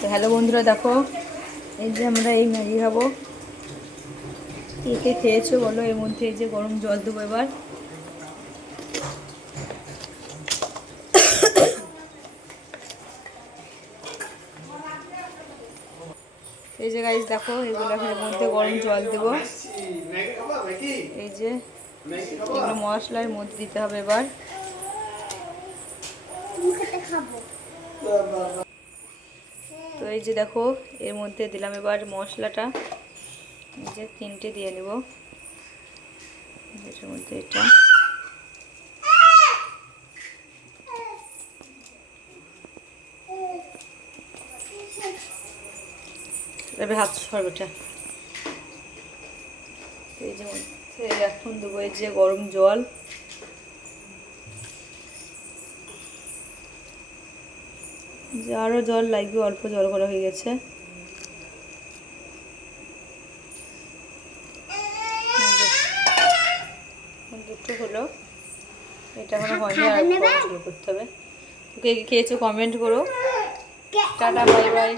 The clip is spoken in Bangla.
তো হ্যালো বন্ধুরা, দেখো এই যে আমরা এই ম্যাগি খাবো। কে কে খেয়েছো বলো। এর মধ্যে এই যে গরম জল দেবো এবার। এই যে গাইস দেখো, এগুলো এর মধ্যে গরম জল দেবো। এই যে এগুলো মশলার মধ্যে দিতে হবে এবার। তো এই যে দেখো, এর মধ্যে দিলাম এবার মশলাটা। এই যে 3টে দিয়ে নেব এর মধ্যে। এটা এবার হাত সরবেটা। এই যে মধ্যে এখন দেবো এই যে গরম জল। যে আরও জল লাগবে, অল্প জল করা হয়ে গেছে। দুটো হলো, এটা এখনো হয়নি, আর গরম জল করতে হবে। কে খেয়েছো কমেন্ট করো। Tata, bye bye.